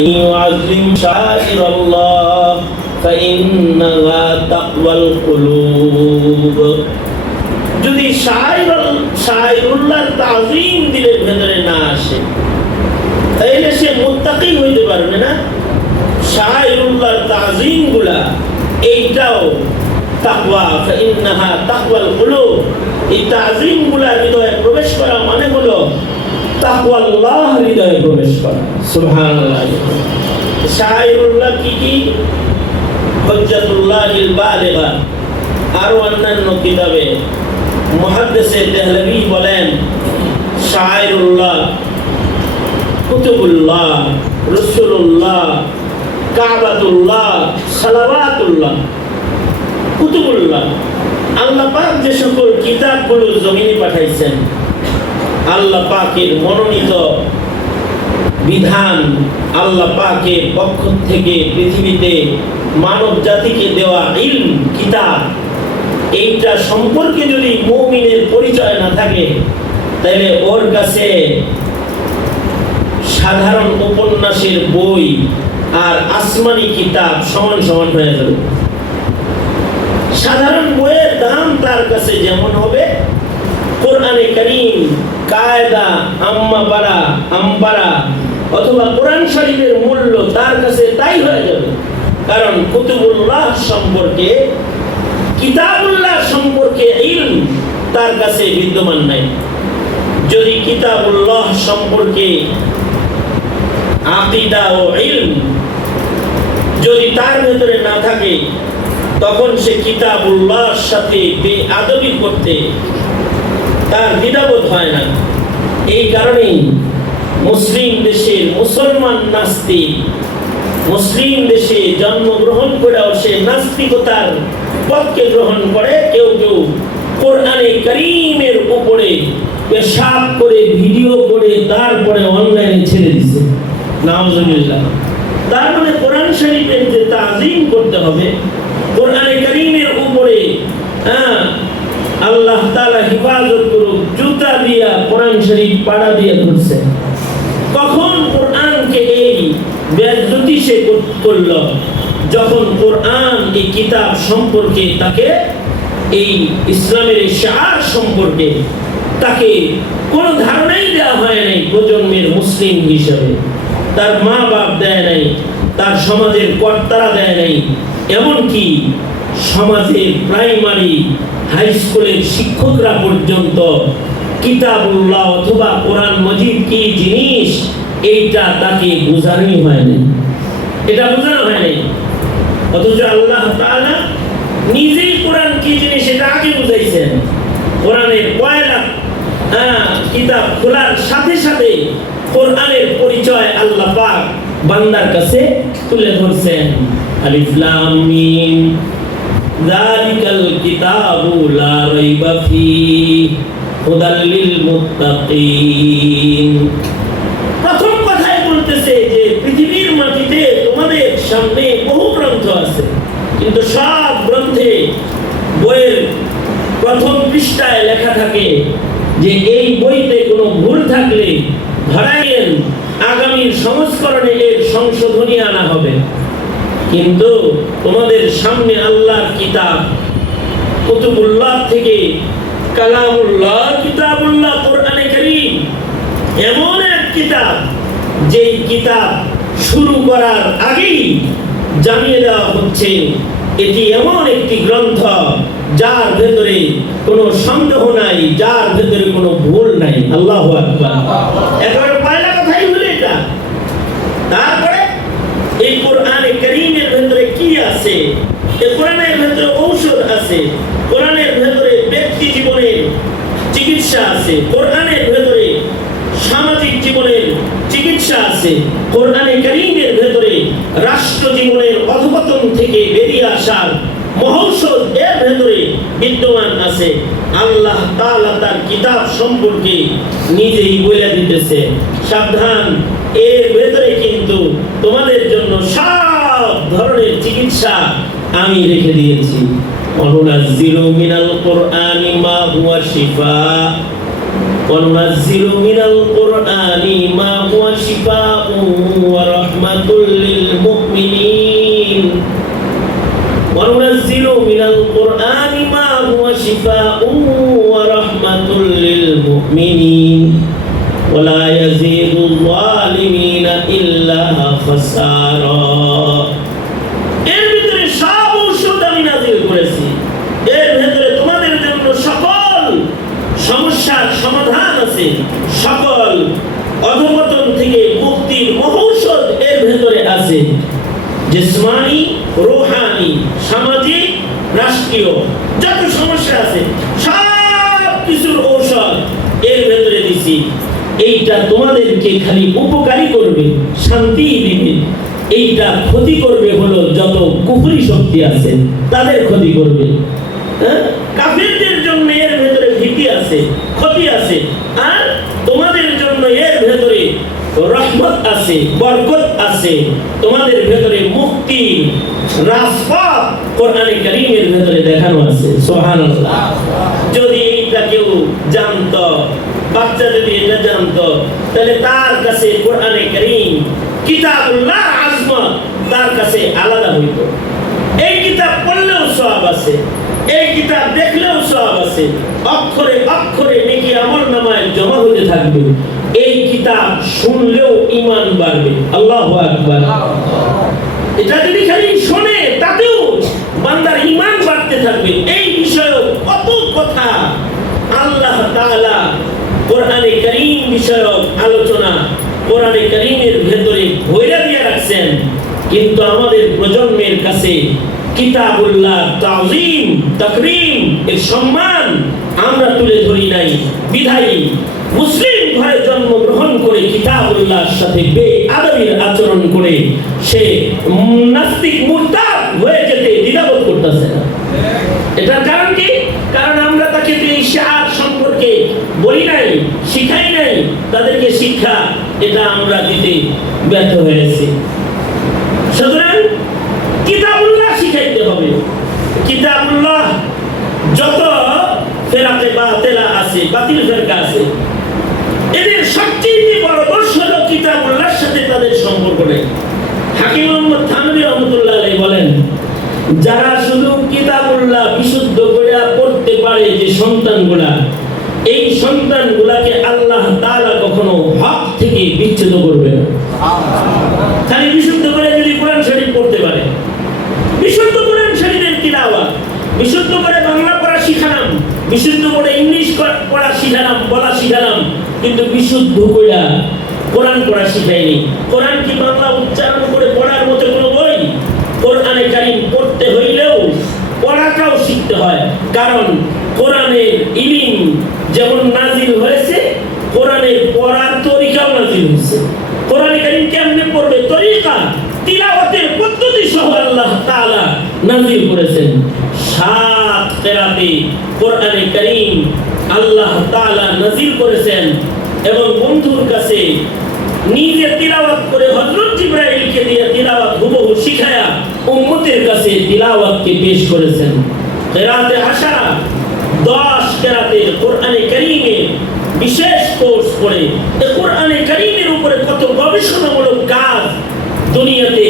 يعظم شعائر الله فإنها تقوى القلوب। যদি শায়রুল্লাহ তাযীম দিলের ভেতরে না আসে তাইলে সে মুত্তাকি হইতে পারবে না। শায়রুল্লাহ তাযীম গুলা এইটাও তাকওয়া, ফাইন্নাহা তাকওয়াল কুলুব। এই তাযীম গুলা হৃদয়ে প্রবেশ করা মানে হলো তাকওয়াল্লাহ হৃদয়ে প্রবেশ করা। সুবহানাল্লাহ। শায়রুল্লাহ কি? হুজ্জাতুল্লাহিল বালিগা। আর অন্যান্য কিতাবে মুহাদ্দিসে দেহলভী বলেন শায়রুল্লাহ কুতুবুল্লাহ, রাসূলুল্লাহ, কাবাতুল্লাহ, সালাওয়াতুল্লাহ। কুতুবুল্লাহ আল্লাহ পাক যে সকল কিতাবগুলো জমিনে পাঠাইছেন, আল্লাহ পাকের মনোনীত বিধান, আল্লাহ পাকের পক্ষ থেকে পৃথিবীতে মানব জাতিকে দেওয়া ইলম, কিতাব, এইটা সম্পর্কে যদি মুমিনের পরিচয় না থাকে তাহলে ওর কাছে সাধারণ উপন্যাসের বই আর আসমানি কিতাব সমান সমান হয়ে যাবে। সাধারণ বইয়ের দাম তার কাছে যেমন হবে, কোরআনে কারীম, কায়দা, আম্বারা অথবা কোরআন শরীফের মূল্য তার কাছে তাই হয়ে যাবে। কারণ কুতুবুল্লাহ সম্পর্কে, কিতাবুল্লাহ সম্পর্কে ইলম তার কাছে বিদ্যমান নাই। যদি কিতাবুল্লাহ সম্পর্কে আকীদা ও ইলম যদি তার ভেতরে না থাকে তখন সে কিতাবুল্লাহর সাথে বেআদবি করতে তার দ্বিধাবোধ হয় না। এই কারণেই মুসলিম দেশের মুসলমান নাস্তিক, মুসলিম দেশে জন্মগ্রহণ করেও সে নাস্তিকতার পথকে গ্রহণ করে। কেউ কেউ কোরআনে কারীমের উপরে পেশাব করে ভিডিও করে তারপরে অনলাইনে ছেড়ে দিছে। নাউজুবিল্লাহ। তার মানে কোরআন শরীফের যে তাযীম করতে হবে, কোরআনে কারীমের উপরে আল্লাহ তাআলা হেফাজত করুক, জুতা দিয়া কোরআন শরীফ পাড়া দিয়ে ধরছে। কখন কোরআনকে এই বেজ্জতি সে করল? যখন কোরআন এই কিতাব সম্পর্কে তাকে, এই ইসলামের এই শিআর সম্পর্কে তাকে কোনো ধারণাই দেওয়া হয় নাই। প্রজন্মের মুসলিম হিসেবে তার মা বাপ দেয় নাই, তার সমাজের কর্তারা দেয় নাই, এমনকি সমাজের প্রাইমারি হাই স্কুলের শিক্ষকরা পর্যন্ত কিতাবুল্লাহ অথবা কোরআন মজিদ কি জিনিস এইটা তাকে বোঝানোই হয়নি, এটা বোঝানো হয়নি। অথচ আল্লাহ তাআলা নিজেই কোরআন কি জিনিস এটা আগে বুঝাইছেন। কোরআনের পয়লা কিতাব খোলার সাথে সাথে কোরআনের পরিচয় আল্লাহ পাক বান্দার কাছে তুলে ধরছেন। আলিফ লাম মিম যালিকাল কিতাবু লা রাইবা ফীহি হুদাল লিল মুত্তাকিন। প্রথম কথাই বলতেছে যে পৃথিবীর মাটিতে তোমাদের সামনে বহু গ্রন্থ আছে, কিন্তু সব গ্রন্থে বইয়ের প্রথম পৃষ্ঠায় লেখা থাকে যে এই বইতে কোনো ভুল থাকলে ধরাইয়েন, আগামীর সংস্করণে এর সংশোধনী আনা হবে। কিন্তু তোমাদের সামনে আল্লাহর কিতাব কুতুবুল্লাহ থেকে কালামুল্লাহ, কিতাবুল্লাহ, কোরআনে কারীম এমন এক কিতাব যেই কিতাব শুরু করার আগেই জানিয়ে দেওয়া হচ্ছে এটি এমন একটি গ্রন্থ যার ভেতরে কোনো সন্দেহ নাই, যার ভেতরে কোনো ভুল নাই। আল্লাহু আকবার। একেবারে পয়লা কথাই হলো এটা। তারপরে এই কোরআনে কারীমের ভেতরে কি আছে? এই কোরআনের ভেতরে ঔষধ আছে, কোরআনের ভেতরে ব্যক্তি জীবনের চিকিৎসা আছে, কোরআনের ভেতরে সামাজিক জীবনের চিকিৎসা আছে, কোরআনে কারীমের ভেতরে রাষ্ট্র জীবনের অধঃপতন থেকে বেরিয়ে আসার মহৌষধ এর ভেতরে বিদ্যমান আছে। আল্লাহ তাআলা তার কিতাব সম্পর্কে নিজেই বলে দিতেছে, সাবধান, এর ভেতরে কিন্তু তোমাদের জন্য সব ধরনের চিকিৎসা আমি রেখে দিয়েছি। অনুনাজ্জিলু মিনাল কুরআনি মা হুয়া শিফা وننزل من القرآن ما هو شفاء ورحمة লিল মুমিনিন ওয়া নুনাজ্জিলু মিনাল কুরআনি মা হুয়া শিফাউন ওয়া রাহমাতুল লিল মুমিনিন ওয়া লা ইয়াজিদুল যালিমিনা ইল্লা খাসারা। এর ভিতরে সব ঔষধ আমি নাযিল করেছি, এর ভিতরে তোমাদের জন্য সকল সমস্যার সমাধান আছে, সকল অধঃপতন থেকে মুক্তির মহৌষধ এর ভেতরে আছে। জিসমানি, রূহানি, সামাজিক, রাষ্ট্রীয় যত সমস্যা আছে সব কিছুর ঔষধ এর ভেতরে দিছি। এইটা তোমাদেরকে খালি উপকারী করবে, শান্তি দিবে। এইটা ক্ষতি করবে হলো যত কুফরি শক্তি আছে তাদের ক্ষতি করবে। কাফিরদের জন্য এর ভেতরে ভীতি আছে, ক্ষতি আছে, আর তোমাদের জন্য এর ভেতরে রহমত আছে, বরকত আছে, তোমাদের ভেতরে মুক্তি রাজপথ কোরআনে কারীমের ভেতরে দেখানো আছে। সুবহানাল্লাহ। যদি এইটা কেউ জানতো, বাচ্চা যদি এটা জানতো, তাহলে তার কাছে কোরআনে কারীম কিতাবুল্লাহ আজমত তার কাছে আলাদা হইতো। এই কিতাব পড়লেও সওয়াব আছে, এই কিতাব দেখলেও সওয়াব আছে, অক্ষরে অক্ষরে নেকি আমলনামায় জমা হতে থাকবে। এই কিতাব শুনলেও ঈমান বাড়বে। আল্লাহু আকবার। এটা যদি খালি শুনে তাতেও বান্দার ঈমান বাড়তে থাকবে। এই বিষয়ে কত কথা আল্লাহ তাআলা কোরআনে কারীম বিষয়ক আলোচনা কোরআনে কারীমের ভেতরে ভরে দিয়ে রাখছেন, কিন্তু আমাদের প্রজন্মের কাছে কিতাবুল্লাহ তাযীম তাকরীম এর সম্মান আমরা তুলে ধরি নাই। বিধায়ী মুসলিম ঘরে জন্মগ্রহণ করে কিতাবুল্লাহর সাথে বেআদবির আচরণ করে সে নাস্তিক মুরতাদ হয়ে যেতে দ্বিধাবোধ করতেছে না। এটার কারণ কি? কারণ আমরা তাকে এই শিয়ার সম্পর্কে বলি নাই, শিখাই নাই, তাদেরকে শিক্ষা এটা আমরা দিতে ব্যর্থ হয়েছি। সুতরাং কিতাবুল্লাহ শিখাইতে হবে। কিতাবুল্লাহ যত ফেরাতে বাতিলা আছে, বাতিল ফেরকা আছে, এদের সবচেয়ে বড় দোষ হলো কিতাবুল্লাহর সাথে তাদের সম্পর্ক নেই। হাকিম মুহাম্মদ থানভী রাহমাতুল্লাহ আলাইহি বলেন, যারা শুধু কিতাবুল্লাহ বিশুদ্ধ করে পড়তে পারে যে সন্তানগুলা, এই সন্তানগুলাকে আল্লাহ তাআলা কখনো হক থেকে বিচ্ছিন্ন করবে না। খালি বিশুদ্ধ করে যদি কোরআন শরীফ পড়তে পারে, বিশুদ্ধ কোরআন শরীফের তিলাওয়াত, বিশুদ্ধ করে বাংলা পড়া শিখালাম, বিশুদ্ধ করে ইংলিশ পড়া শিখালাম, বলা শিখালাম, কিন্তু বিশুদ্ধ করে কোরআন পড়া শিখাইনি। কোরআন কি বাংলা উচ্চারণ করে পড়ার মতো কোনো বই? কোরআনে কারীম পড়তে হইলেও পড়াটাও শিখতে হয়, কারণ কোরআনের ইলম যেমন নাজিল হয়েছে, কোরআনের পড়ার তরিকাও নাজিল হয়েছে। কোরআনে কারীম কেমনে পড়বে, তরিকা তিলাওয়াতের পদ্ধতি সহ আল্লাহ তাআলা নাজিল করেছেন। 7 কিরাতে কোরআনে কারীম আল্লাহ তাআলা নাজিল করেছেন এবং বন্ধুর কাছে নিজে তিলাওয়াত করে হযরত জিবরাইলকে দিয়ে তিলাওয়াত হুবহু শিখায়া উম্মতের কাছে তিলাওয়াতকে পেশ করেছেন। কিরাতে আশারা 10 কিরাতে কোরআনে কারীমে বিশেষ কোর্স করে কোরআনে কারীমের উপরে কত গবেষণামূলক কাজ দুনিয়াতে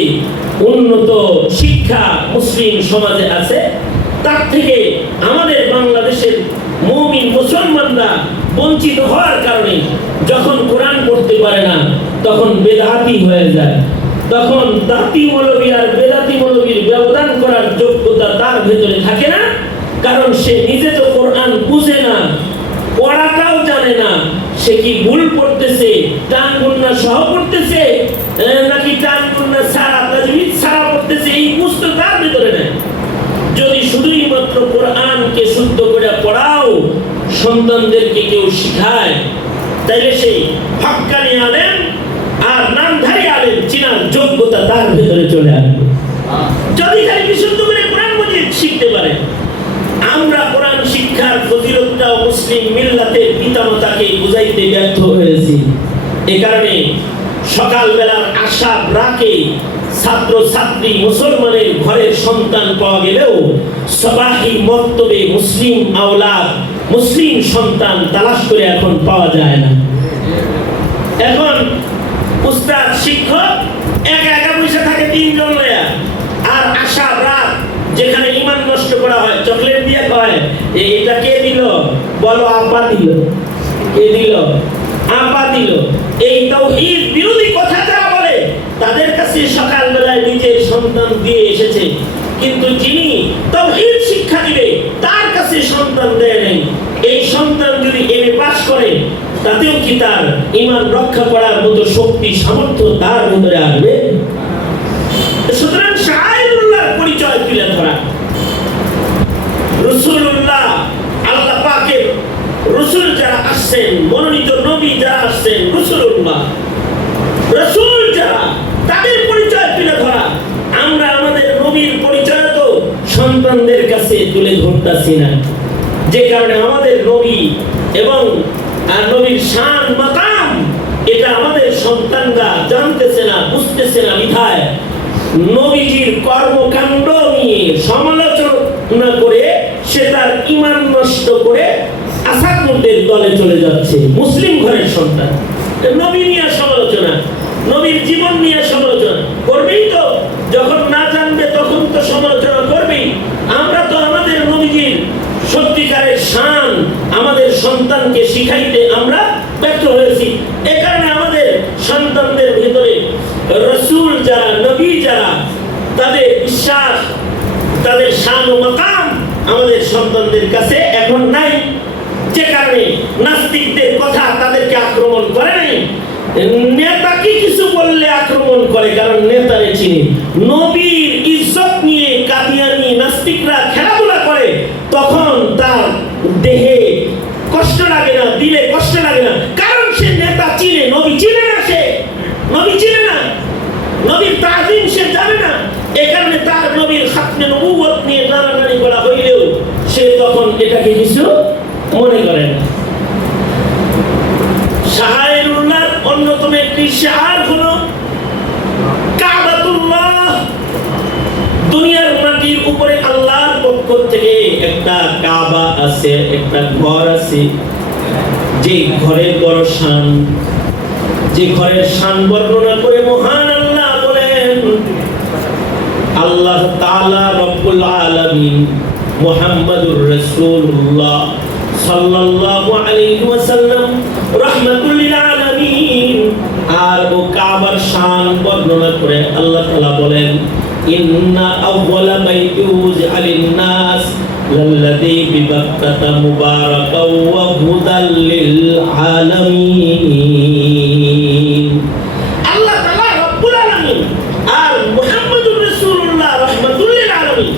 উন্নত শিক্ষা মুসলিম সমাজে আছে, তার থেকে আমাদের বাংলাদেশের মুমিন মুসলমানরা বঞ্চিত হওয়ার কারণে যখন কোরআন পড়তে পারে না তখন বেদাতি হয়ে যায়, তখন দাতি মৌলবী আর বেদাতি মৌলবীর ব্যবধান করার যোগ্যতা তার ভেতরে থাকে না, কারণ সে নিজে তো কোরআন বুঝে না, পড়াটাও জানে না। সে কি ভুল পড়তেছে, টান গুন্না সহ পড়তেছে নাকি টান গুন্না ছাড়া তাজবিদ ছাড়া পড়তেছে, এই বুঝতে তার ভেতরে নেই। যদি শুধুই মাত্র কোরআনকে শুদ্ধ করে পড়াও, সন্তানদেরকে কেউ শিখায়, তাইলে সেই হক্কানি আলেম আর নামধারী আলেম চিনার যোগ্যতা তার ভেতরে চলে আসবে। যদি খালি বিশুদ্ধ করে কোরআন মজিদ শিখতে পারে। আমরা কোরআন শিক্ষার ফজিলতটাও মুসলিম মিল্লাতের পিতামাতাকে বুঝাইতে ব্যর্থ হয়েছি। এ কারণে সকালবেলার আশা রাকে ছাত্র ছাত্রী মুসলমানের ঘরের সন্তান পাওয়া গেলেও সবাহি মক্তবে মুসলিম আওলাদ মুসলিম সন্তান তালাশ করে এখন পাওয়া যায় না। এখন উস্তাদ শিক্ষক একা একা হয় এটা কে দিল, বলো আপা দিল, কে দিল, আপা দিল। এই তাওহীদ বিরোধী কথা যারা বলে তাদের কাছে সকালবেলায় নিজের সন্তান দিয়ে এসেছে, কিন্তু যিনি তাওহীদ শিক্ষা দিবে তার কাছে সন্তান দেয় নাই। এই সন্তান যদি এমএ পাস করে তাতেও কি তার ঈমান রক্ষা করার মতো শক্তি সামর্থ্য তার ভিতরে আসবে? সুতরাং শাআইরুল্লাহর পরিচয় তুলে ধরা, রাসূলুল্লাহ, আল্লাহ পাকের রাসূল যারা আসছেন, মনোনীত নবী যারা আসছেন, রাসূলুল্লাহ, রাসূল যারা, তাদের পরিচয় তুলে ধরা। আমরা আমাদের নবীর পরিচয় তো সন্তানদের কাছে তুলে ধরতেছি না, যে কারণে আমাদের নবী এবং নবীর শান মাকাম এটা আমাদের সন্তানরা জানতেছে না, বুঝতেছে না। বিধায় নবীজির কর্মকাণ্ড নিয়ে সমালোচনা করে সে তার ঈমান নষ্ট করে আসাদদের দলে চলে যাচ্ছে। মুসলিম ঘরের সন্তান নবী নিয়ে সমালোচনা, নবীর জীবন নিয়ে সমালোচনা করবেই তো, যখন না জানবে তখন তো সমালোচনা করবেই। আমরা তো আমাদের নবীজির সত্যিকারের শান আমাদের সন্তানকে শিখাইতে আমরা ব্যর্থ হয়েছি। এ কারণে আমাদের সন্তানদের ভিতরে রাসূল যারা, নবী যারা, তাদের বিশ্বাস, তাদের শান ও মাকাম আমাদের সন্তানদের কাছে এখন নাই। যে কারণে নাস্তিকদের কথা তাদেরকে আক্রমণ করে নাই। নেতাকে কিছু বললে আক্রমণ করে, কারণ নেতারে চিনি। নবীর ইজ্জত নিয়ে কাদিয়ানি নাস্তিকরা খেলাধুলা করে, তখন তার দেহে কষ্ট লাগে না, দিলে কষ্ট লাগে না, কারণ সে নেতা চিনে, নবী চিনে না। সে নবী চিনে না, নবীর তাজিম সে জানে না। এ কারণে তার নবীর খাতমে নবুয়ত নিয়ে নাড়ানাড়ি করা হইলেও সে তখন এটাকে কিছু মনে করে না। শাআইরুল্লাহর অন্যতম একটি শাআর হলো কাবাতুল্লাহ। দুনিয়ার মাটির উপরে আল্লাহর পক্ষ থেকে একটা কাবা আছে, একটা ঘর আছে, যে ঘরের বড় শান, যে ঘরের শান বর্ণনা করে মহান আল্লাহ বলেন, আল্লাহ তাআলা রব্বুল আলামিন মুহাম্মাদুর রাসূলুল্লাহ সাল্লাল্লাহু আলাইহি ওয়াসাল্লাম রাহমাতুল লিল আলামিন। আর ও কাবার শান বর্ণনা করে আল্লাহ তাআলা বলেন, ইন্না আউওয়ালা বাইতি উযিআ লিন-নাস লাল্লাযী বিবাক্কাতা মুবারাকাও ওয়া হুদাল লিল আলামিন। আল্লাহ তাআলা রব্বুল আলামিন আর মুহাম্মাদুর রাসূলুল্লাহ রাহমাতুল লিল আলামিন।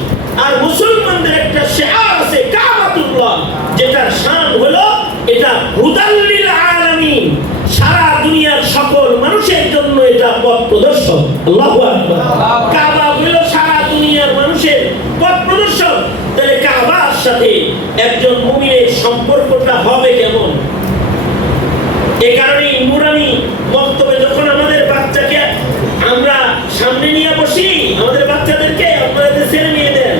আর মুসলমানদের একটা শিআর আছে কাবাতুল্লাহ, যেটার শান হলো এটা হুদাল লিল আলামিন, সারা দুনিয়ার সকল মানুষের জন্য এটা পথ প্রদর্শক। আল্লাহু আকবার। কাবা হলো সারা দুনিয়ার মানুষের পথ প্রদর্শক। তাহলে কাবার সাথে একজন মুমিনের সম্পর্কটা হবে কেমন? এই কারণেই নুরানি বক্তব্যে যখন আমাদের বাচ্চাকে আমরা সামনে নিয়ে বসি, আমাদের বাচ্চাদেরকে আপনাদের ছেলে নিয়ে দেন,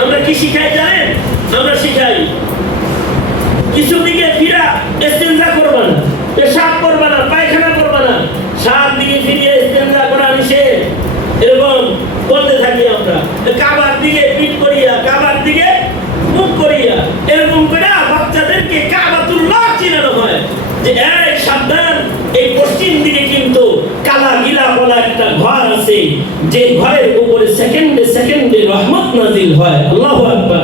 আমরা কি শিখাই জানেন? আমরা শিখাই কিছু দিকে ফিরা ইস্তেনজা করবা না, পেশাব করবা না, পায়খানা করবা না, সাত দিকে ফিরিয়ে ইস্তেনজা করা নিষেধ, এরকম বলতে থাকি আমরা। কাবার দিকে পিঠ করিয়া, কাবার দিকে মুখ করিয়া, এরকম করে বাচ্চাদেরকে কাবাতুল্লাহ চিনানো হয় যে এই সাবধান, এই পশ্চিম দিকে কিন্তু কালা গিলা বলা একটা ঘর আছে, যে ঘরের উপরে সেকেন্ডে সেকেন্ডে রহমত নাজিল হয়। আল্লাহু আকবার।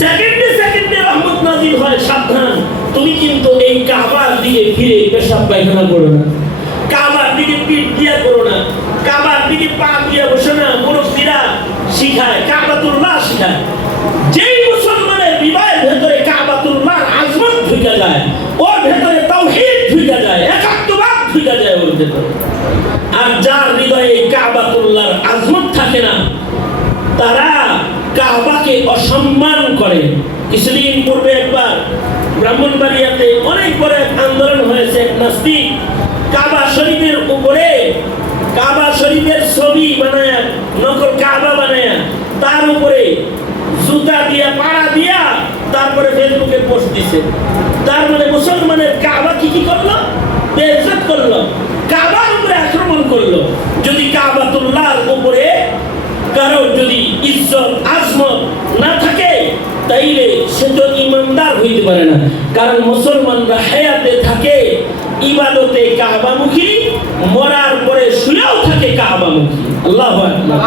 সেকেন্ডে সেকেন্ডে রহমত নাজিল হয়, সাবধান, তুমি কিন্তু এই কাবার দিকে ফিরে পেশাব পায়খানা করো না, কাবার দিকে পিঠ দিয়া করো না, কাবার দিকে পা দিয়া বসো না। মুরব্বিরা শিখায়, কাবাতুল্লাহ শিখায়। যেই মুসলমানের বিবাহের ভেতরে কাবাতুল্লাহর আজমত ঢুকে যায়, ওর ভেতরে তাওহীদ ঢুকে যায়, একাত্মবাদ ঢুকে যায় ওর ভেতরে। আর যার হৃদয়ে কাবাতুল্লাহর আজমত থাকে না, তারা কাবাকে অসম্মান করে। কিছুদিন পূর্বে একবার ব্রাহ্মণবাড়িয়াতে অনেক বড় এক আন্দোলন হয়েছে। এক নাস্তিক কাবা শরীফের উপরে, কাবা শরীফের ছবি বানায়, নকল কাবা বানায়, তার উপরে জুতা দিয়া, পাড়া দিয়া, তারপরে ফেসবুকে পোস্ট দিছে। তার মানে মুসলমানের কাবা কি করলো? বেইজ্জত করলো, কাবার উপরে আক্রমণ করলো। যদি কাবাতুল্লাহর উপরে কারো যদি ইজ্জত আজমত না থাকে, তাইলে সে তো ইমানদার হইতে পারে না। কারণ মুসলমানরা হায়াতে থাকে ইবাদতে কাবামুখী, মরার পরে শুয়েও থাকে কাবামুখী। আল্লাহু আকবার।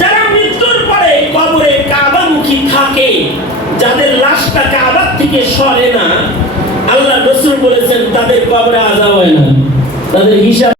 যারা মৃত্যুর পরে কবরে কাবামুখী থাকে, যাদের লাশটা কাবা থেকে সরে না, আল্লাহ রাসূল বলেছেন তাদের কবরে আযাব হয় না, তাদের হিসাব